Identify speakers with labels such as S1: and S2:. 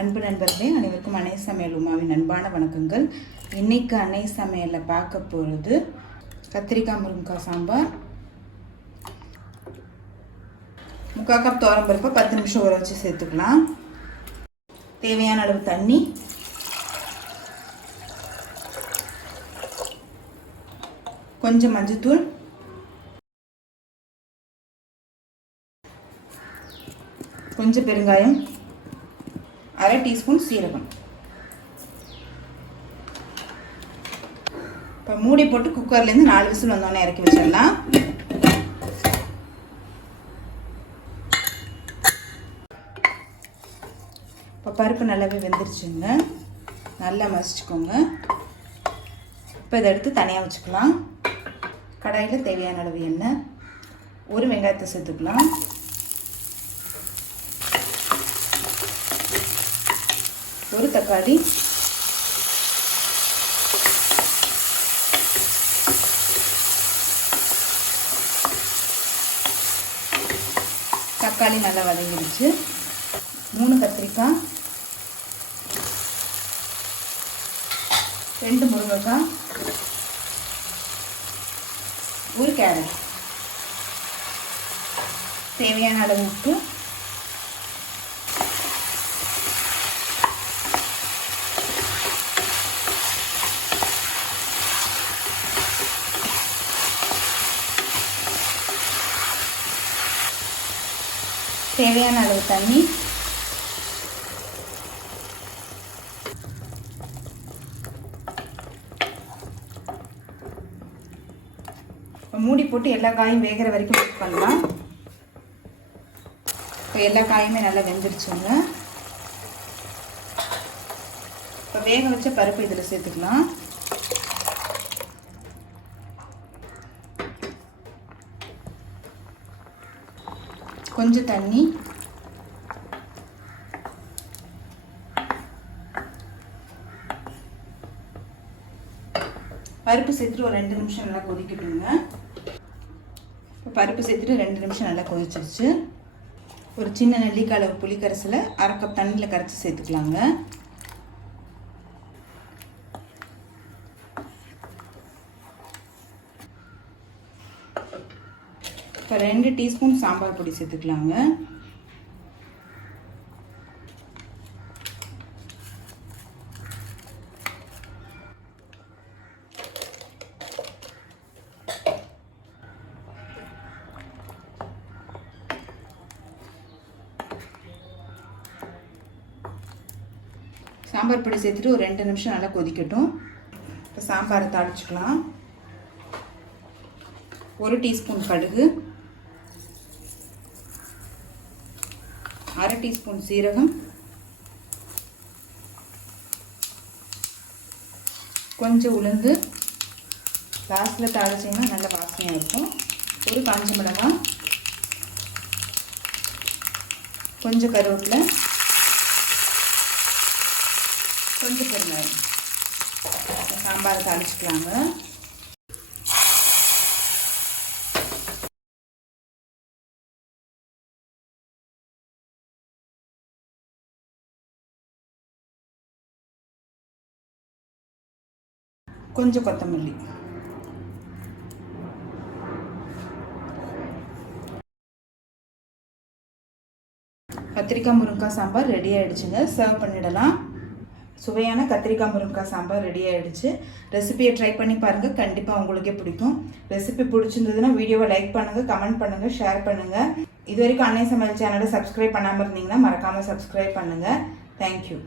S1: அன்பு நண்பர்களே அனைவருக்கும் அன்னை சமையல் உமாவின் அன்பான வணக்கங்கள். இன்றைக்கு அன்னை சமையலில் பார்க்க போகிறது கத்திரிக்காய் முருங்கைக்காய் சாம்பார். முக்கால் கப் தோரம்பருப்பை பத்து நிமிஷம் ஊற வச்சு சேர்த்துக்கலாம். தேவையான அளவு தண்ணி. கொஞ்சம் மஞ்சத்தூள். கொஞ்சம் பெருங்காயம். அரை டீஸ்பூன் சீரகம். இப்போ மூடி போட்டு குக்கர்லேருந்து நாலு விசில் வந்தோடனே இறக்கி வச்சிடலாம். இப்போ பருப்பு நல்லாவே வெந்துருச்சுங்க. நல்லா மசிச்சுக்கோங்க. இப்போ இதை எடுத்து தனியாக வச்சுக்கலாம். கடாயில் தேவையான அளவு எண்ணெய். ஒரு வெங்காயத்தை சேர்த்துக்கலாம். ஒரு தக்காளி. தக்காளி நல்லா வதங்கிடுச்சு. மூணு கத்திரிக்காய். ரெண்டு முருங்கைக்காய். ஒரு கேரட். தேவையான அளவு உப்பு. தேவையான அளவு தண்ணி. மூடி போட்டு எல்லா காயும் வேகிற வரைக்கும் குக் பண்ணலாம். இப்போ எல்லா காயுமே நல்லா வெந்துருச்சுங்க. இப்போ வேக வச்ச பருப்பு இதில் சேர்த்துக்கலாம். கொஞ்சம் தண்ணி. பருப்பு சேர்த்துட்டு ஒரு ரெண்டு நிமிஷம் நல்லா கொதிக்கட்டுங்க. இப்போ பருப்பு சேர்த்துட்டு ரெண்டு நிமிஷம் நல்லா கொதிச்சிருச்சு. ஒரு சின்ன நெல்லிக்காய் அளவு புளிக்கரசில் அரை கப் தண்ணியில் கரைச்சி சேர்த்துக்கலாங்க. இப்போ ரெண்டு டீஸ்பூன் சாம்பார் பொடி சேர்த்துக்கலாங்க. சாம்பார் பொடி சேர்த்துட்டு ஒரு ரெண்டு நிமிஷம் நல்லா கொதிக்கட்டும். இப்போ சாம்பாரை தாளிச்சுக்கலாம். ஒரு டீஸ்பூன் கடுகு. அரை டீஸ்பூன் சீரகம். கொஞ்சம் உளுந்து. லாஸ்ட்டில் தாளிச்சிங்கன்னா நல்ல வாசனையாக இருக்கும். ஒரு காஞ்ச மிளகாய் கொஞ்சம் கருவேப்பிலை. கொஞ்சம் பெருங்காயம். சாம்பாரை தாளிச்சிக்கலாங்க. கொஞ்சம் கொத்தமல்லி. கத்திரிக்காய் முருங்காய் சாம்பார் ரெடி ஆகிடுச்சுங்க சர்வ் பண்ணிடலாம். சுவையான கத்திரிக்காய் முருங்காய் சாம்பார் ரெடி ஆகிடுச்சு ரெசிபியை ட்ரை பண்ணி பாருங்கள் கண்டிப்பாக உங்களுக்கே பிடிக்கும். ரெசிபி பிடிச்சிருந்ததுன்னா வீடியோவை லைக் பண்ணுங்கள் கமெண்ட் பண்ணுங்கள் ஷேர் பண்ணுங்கள் இது வரைக்கும் அன்னை சமையல் சேனலை சப்ஸ்கிரைப் பண்ணாமல் இருந்தீங்கன்னா மறக்காமல் சப்ஸ்கிரைப் பண்ணுங்கள் தேங்க்யூ